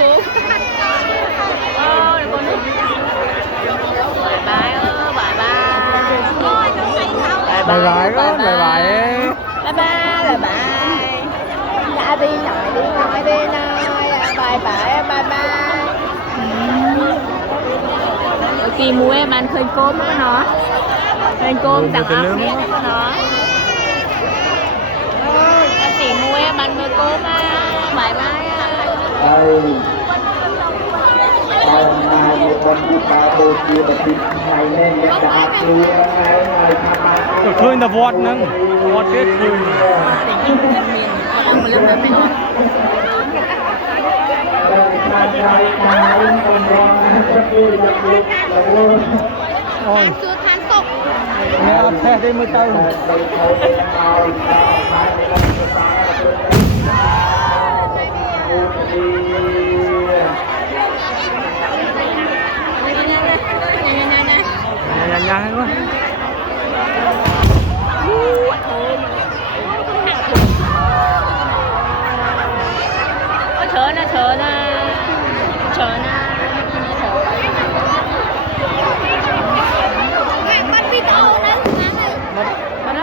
cô bye bye bye bye bye bye đó, bye bye. Bye bye, bye bye. Đã đi nói đi nói đi nói. Bye bye, bye bye. Kỳ mùa em ăn khơi cốm đó nó. Khơi cốm tặng ốc miếng đó nó. Kỳ mùa em ăn khơi cốm á. Bye bye. Khơi là vọt nâng, vọt kết khơi. Ôi, nghe xe đi mới tao. Nhanh quá. Chờ nè, chờ nè. Chờ nè. Con video nè. Con đó.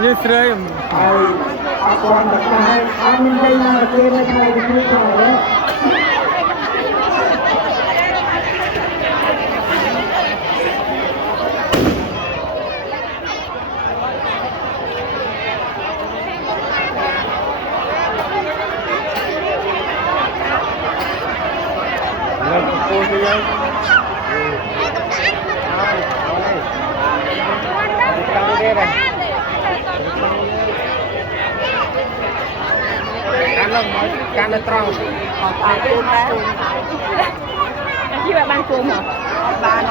Như sợi. Cô đi đâu? Đây này. Can lên tròn. Khi bạn ban cuồng hả? Ban